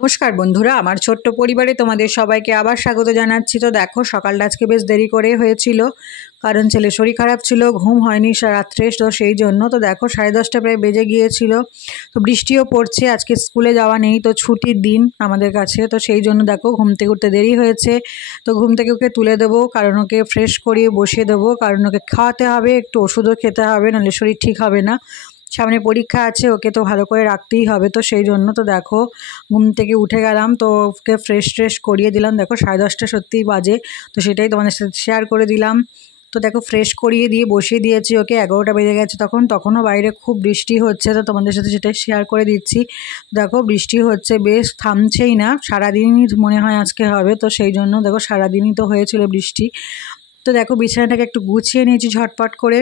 নমস্কার বন্ধুরা, আমার ছোট্ট পরিবারে তোমাদের সবাইকে আবার স্বাগত জানাচ্ছি। তো দেখো, সকালটা আজকে বেশ দেরি করে হয়েছিল, কারণ ছেলে শরীর খারাপ ছিল, ঘুম হয়নি রাত্রে, তো সেই জন্য। তো দেখো 10:30 প্রায় বেজে গিয়েছিল। তো বৃষ্টিও পড়ছে, আজকে স্কুলে যাওয়া নেই, তো ছুটির দিন আমাদের কাছে, তো সেই জন্য দেখো ঘুম থেকে উঠতে দেরি হয়েছে। তো ঘুম থেকে ওকে তুলে দেবো, কারণ ওকে ফ্রেশ করিয়ে বসিয়ে দেবো, কারণ ওকে খাওয়াতে হবে, একটু ওষুধও খেতে হবে, নাহলে শরীর ঠিক হবে না। সামনে পরীক্ষা আছে, ওকে তো ভালো করে রাখতেই হবে, তো সেই জন্য। তো দেখো ঘুম থেকে উঠে গেলাম, তো ওকে ফ্রেশ করিয়ে দিলাম। দেখো 10:30 সত্যিই বাজে, তো সেটাই তোমাদের সাথে শেয়ার করে দিলাম। তো দেখো ফ্রেশ করিয়ে দিয়ে বসিয়ে দিয়েছি ওকে। 11টা বেজে গেছে তখনও বাইরে খুব বৃষ্টি হচ্ছে, তো তোমাদের সাথে সেটাই শেয়ার করে দিচ্ছি। দেখো বৃষ্টি হচ্ছে, বেশ থামছেই না, সারাদিনই মনে হয় আজকে হবে, তো সেই জন্য দেখো সারাদিনই তো হয়েছিল বৃষ্টি। তো দেখো বিছানাটাকে একটু গুছিয়ে নিয়েছি ঝটপট করে,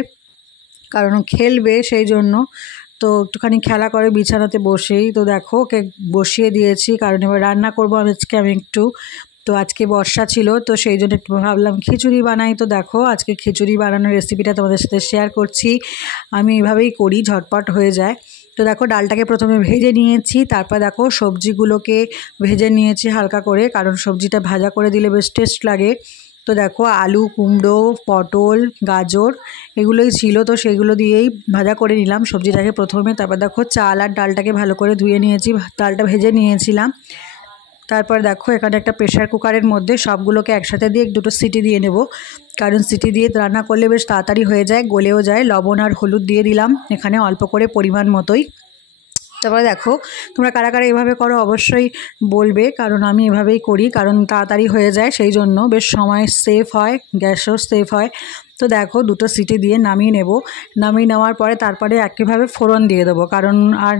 কারণ ও খেলবে সেই জন্য। তো একটুখানি খেলা করে বিছানাতে বসেই। তো দেখো ওকে বসিয়ে দিয়েছি, কারণ এবার রান্না করবো আজকে আমি একটু। তো আজকে বর্ষা ছিল, তো সেই জন্য একটু ভাবলাম খিচুড়ি বানাই। তো দেখো আজকে খিচুড়ি বানানোর রেসিপিটা তোমাদের সাথে শেয়ার করছি। আমি এভাবেই করি, ঝটপট হয়ে যায়। তো দেখো ডালটাকে প্রথমে ভেজে নিয়েছি, তারপর দেখো সবজিগুলোকে ভেজে নিয়েছি হালকা করে, কারণ সবজিটা ভাজা করে দিলে বেশ টেস্ট লাগে। তো দেখো আলু, কুমড়ো, পটল, গাজর এগুলোই ছিল, তো সেগুলো দিয়েই ভাজা করে নিলাম সবজিটাকে প্রথমে। তারপর দেখো চাল আর ডালটাকে ভালো করে ধুয়ে নিয়েছি, ডালটা ভেজে নিয়েছিলাম। তারপর দেখো এখানে একটা প্রেশার কুকারের মধ্যে সবগুলোকে একসাথে দিয়ে দুটো সিটি দিয়ে নেব, কারণ সিটি দিয়ে রান্না করলে বেশ তাড়াতাড়ি হয়ে যায়, গলেও যায়। লবণ আর হলুদ দিয়ে দিলাম এখানে অল্প করে, পরিমাণ মতোই। তারপরে দেখো তোমরা কারা কারা এভাবে করো অবশ্যই বলবে, কারণ আমি এভাবেই করি, কারণ তাড়াতাড়ি হয়ে যায়, সেই জন্য বেশ সময় সেভ হয়, গ্যাসও সেভ হয়। তো দেখো দুটো সিটি দিয়ে নামিয়ে নেব। নামিয়ে নেওয়ার পরে তারপরে একইভাবে ফোড়ন দিয়ে দেবো, কারণ আর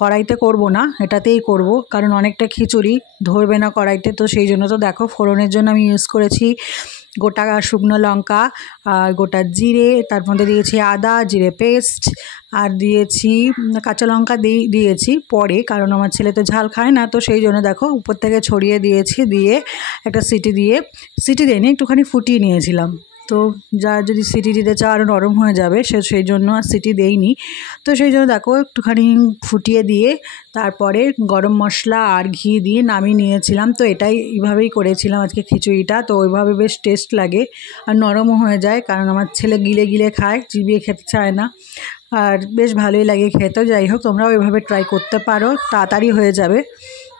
কড়াইতে করব না, এটাতেই করব, কারণ অনেকটা খিচুড়ি ধরবে না কড়াইতে, তো সেই জন্য। তো দেখো ফোড়নের জন্য আমি ইউজ করেছি গোটা শুকনো লঙ্কা আর গোটা জিরে, তার মধ্যে দিয়েছি আদা জিরে পেস্ট, আর দিয়েছি কাঁচা লঙ্কা দিয়েছি পরে, কারণ আমার ছেলে তো ঝাল খায় না, তো সেই জন্য দেখো উপর থেকে ছড়িয়ে দিয়েছি। দিয়ে একটা সিটি দিইনি, একটুখানি ফুটিয়ে নিয়েছিলাম। তো যা যদি সিটি দিতে চাও আরও নরম হয়ে যাবে, সেই জন্য আর সিটি দেইনি। তো সেই জন্য দেখো একটুখানি ফুটিয়ে দিয়ে তারপরে গরম মশলা আর ঘি দিয়ে নামিয়ে নিয়েছিলাম। তো এইভাবেই করেছিলাম আজকে খিচুড়িটা, তো ওইভাবে বেশ টেস্ট লাগে আর নরমও হয়ে যায়, কারণ আমার ছেলে গিলে গিলে খায়, চিবিয়ে খেতে চায় না, আর বেশ ভালোই লাগে খেতে। যাই হোক, তোমরাও এভাবে ট্রাই করতে পারো, তাড়াতাড়ি হয়ে যাবে।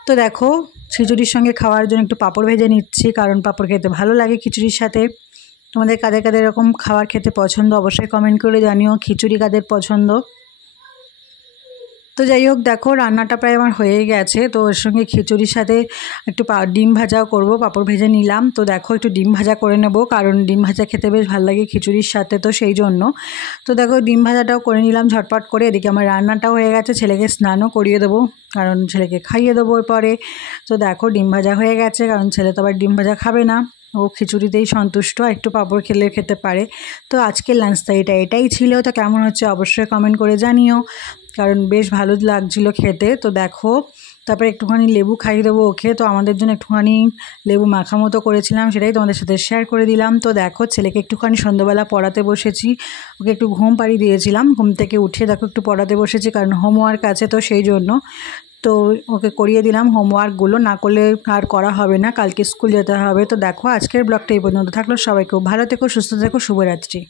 তো দেখো খিচুড়ির সঙ্গে খাওয়ার জন্য একটু পাঁপড় ভেজে নিচ্ছি, কারণ পাঁপড় খেতে ভালো লাগে খিচুড়ির সাথে। তোমাদের কাদের কাদের এরকম খাবার খেতে পছন্দ অবশ্যই কমেন্ট করে জানিও, খিচুড়ি কাদের পছন্দ। তো যাই হোক দেখো রান্নাটা প্রায় আমার হয়ে গেছে, তো ওর সঙ্গে খিচুড়ির সাথে একটু ডিম ভাজাও করব, পাঁপড় ভেজে নিলাম। তো দেখো একটু ডিম ভাজা করে নেব, কারণ ডিম ভাজা খেতে বেশ ভালো লাগে খিচুড়ির সাথে, তো সেই জন্য। তো দেখো ডিম ভাজাটাও করে নিলাম ঝটপট করে। এদিকে আমার রান্নাটাও হয়ে গেছে, ছেলেকে স্নানও করিয়ে দেবো, কারণ ছেলেকে খাইয়ে দেবো পরে। তো দেখো ডিম ভাজা হয়ে গেছে, কারণ ছেলে তো আবার ডিম ভাজা খাবে না, ও খিচুড়িতেই সন্তুষ্ট, একটু পাঁপড় খেলে খেতে পারে। তো আজকের লাঞ্চ এটাই ছিল। তো কেমন হচ্ছে অবশ্যই কমেন্ট করে জানিও, কারণ বেশ ভালো লাগছিলো খেতে। তো দেখো তারপরে একটুখানি লেবু খাইয়ে দেবো ওকে, তো আমাদের জন্য একটুখানি লেবু মাখা মতো করেছিলাম, সেটাই তোমাদের সাথে শেয়ার করে দিলাম। তো দেখো ছেলেকে একটুখানি সন্ধ্যাবেলা পড়াতে বসেছি, ওকে একটু ঘুম পাড়িয়ে দিয়েছিলাম, ঘুম থেকে উঠে দেখো একটু পড়াতে বসেছি, কারণ হোমওয়ার্ক আছে, তো সেই জন্য। তো ওকে করিয়ে দিলাম, হোমওয়ার্কগুলো না করলে আর করা হবে না, কালকে স্কুল যেতে হবে। তো দেখো আজকের ব্লগটা এই পর্যন্ত থাকলো, সবাই খুব ভালো থেকো, সুস্থ থেকো, শুভরাত্রি।